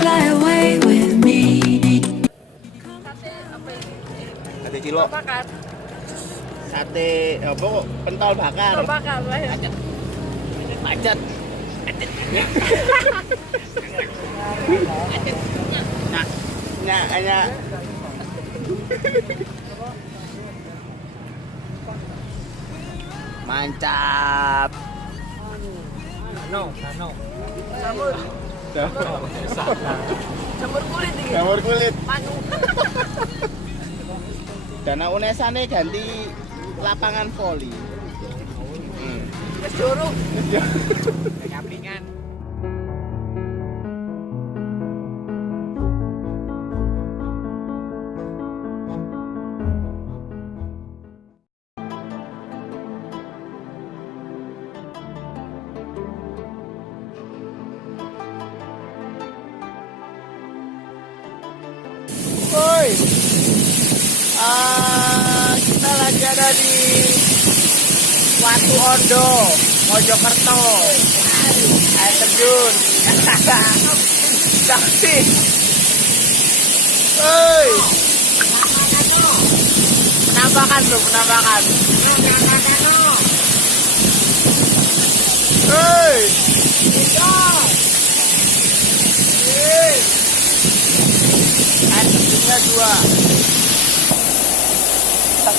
fly away with me. Sate cilok. Bakar. Sate apa kok? Pentol bakar. Pentol bakar lah ya. Pacet. Nah, hanya mantap. Jamur. Jamur kulit ini. Jamur kulit. Manu. Dana Unesane ganti lapangan voli. Wis jorok. Nyampingan. Woi, kita lagi ada di WATU Ondo, Mojokerto. Air terjun. Saksi. Woi. Penampakan lu, penampakan. Woi. Air terjunnya 2.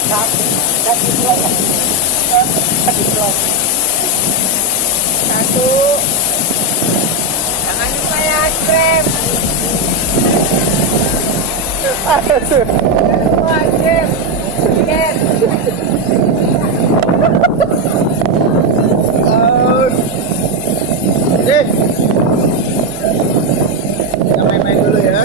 1. Jangan lupa ya, krem. Wajib. Tiket. Kita main-main dulu ya.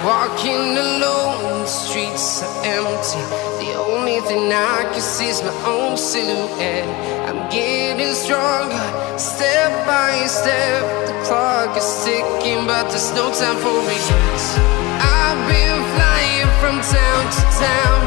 Walking alone, the streets are empty. The only thing I can see is my own silhouette. I'm getting stronger, step by step. The clock is ticking, but there's no time for regrets. I've been flying from town to town,